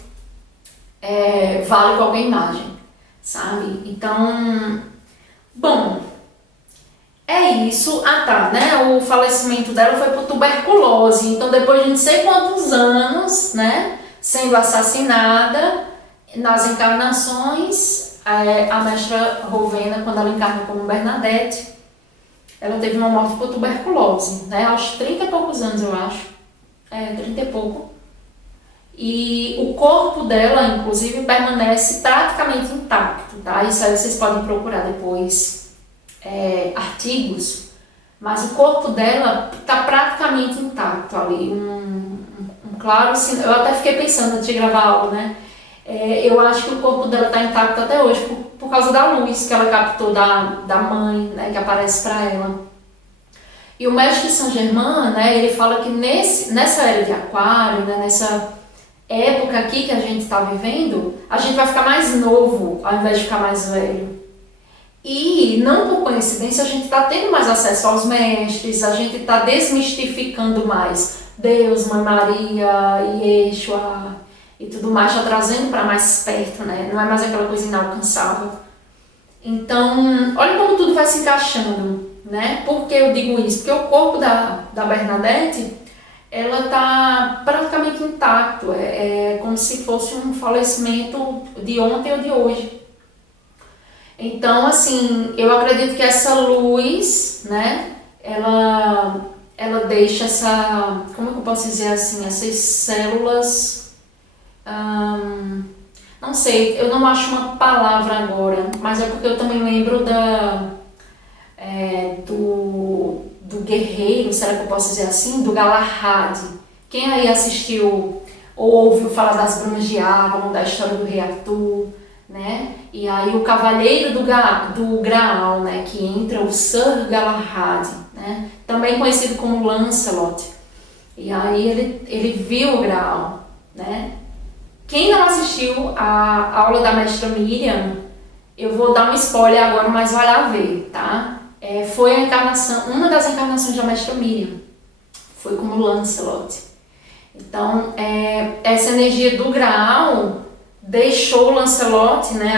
vale qualquer imagem, sabe? Então, bom, é isso. Né? O falecimento dela foi por tuberculose, então depois de não sei quantos anos, né, sendo assassinada, nas encarnações, a mestra Rowena, quando ela encarna como Bernadette, ela teve uma morte por tuberculose, né, aos 30 e poucos anos, eu acho, 30 e pouco. E o corpo dela, inclusive, permanece praticamente intacto, tá? Isso aí vocês podem procurar depois artigos, mas o corpo dela está praticamente intacto ali. Claro, eu até fiquei pensando antes de gravar a aula, né? Eu acho que o corpo dela está intacto até hoje por causa da luz que ela captou da mãe, né, que aparece para ela. E o mestre Saint Germain, né, ele fala que nessa era de Aquário, né, nessa época aqui que a gente está vivendo, a gente vai ficar mais novo ao invés de ficar mais velho. E não por coincidência a gente está tendo mais acesso aos mestres, a gente está desmistificando mais Deus, Mãe Maria, Yeshua e tudo mais, está trazendo para mais perto, né? Não é mais aquela coisa inalcançável. Então, olha como tudo vai se encaixando, né? Por que eu digo isso? Porque o corpo da Bernadette, ela está praticamente intacto, é como se fosse um falecimento de ontem ou de hoje. Então, assim, eu acredito que essa luz, né, ela deixa como é que eu posso dizer assim, essas células, não sei, eu não acho uma palavra agora, mas é porque eu também lembro do guerreiro, será que eu posso dizer assim? Do Galahad. Quem aí assistiu ou ouviu falar das Brumas de Avalon, da história do rei Arthur, né? E aí o cavaleiro do Graal, né? Que entra o Sir Galahad, né? Também conhecido como Lancelot. E aí ele viu o Graal, né? Quem não assistiu a aula da mestra Miriam, eu vou dar um spoiler agora, mas vai lá ver, tá? Foi a encarnação, uma das encarnações da mestra Miriam, foi como Lancelot. Então, essa energia do Graal deixou o Lancelot, né,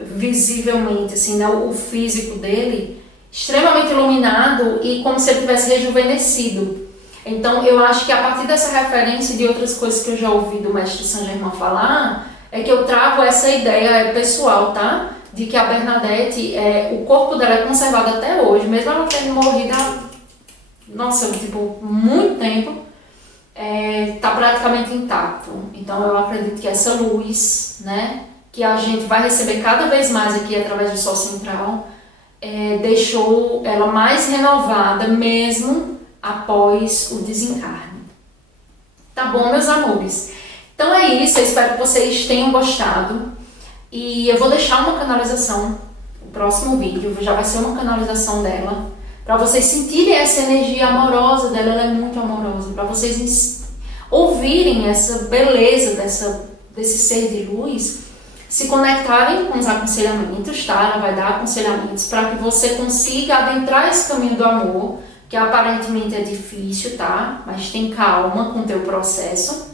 visivelmente, assim, né, o físico dele extremamente iluminado e como se ele tivesse rejuvenescido. Então, eu acho que a partir dessa referência e de outras coisas que eu já ouvi do mestre Saint Germain falar, é que eu trago essa ideia pessoal, tá? De que a Bernadette, o corpo dela é conservado até hoje, mesmo ela tendo morrido há, nossa, tipo, muito tempo, tá praticamente intacto. Então eu acredito que essa luz, né, que a gente vai receber cada vez mais aqui através do Sol Central, deixou ela mais renovada mesmo após o desencarne. Tá bom, meus amores? Então é isso, eu espero que vocês tenham gostado e eu vou deixar uma canalização, o próximo vídeo já vai ser uma canalização dela, para vocês sentirem essa energia amorosa dela, ela é muito amorosa, para vocês ouvirem essa beleza desse ser de luz, se conectarem com os aconselhamentos, tá? Ela vai dar aconselhamentos para que você consiga adentrar esse caminho do amor, que aparentemente é difícil, tá? Mas tem calma com o teu processo.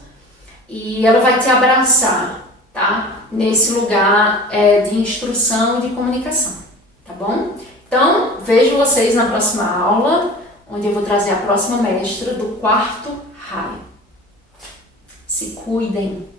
E ela vai te abraçar, tá? Nesse lugar de instrução e de comunicação, tá bom? Então, vejo vocês na próxima aula, onde eu vou trazer a próxima mestra do quarto raio. Se cuidem!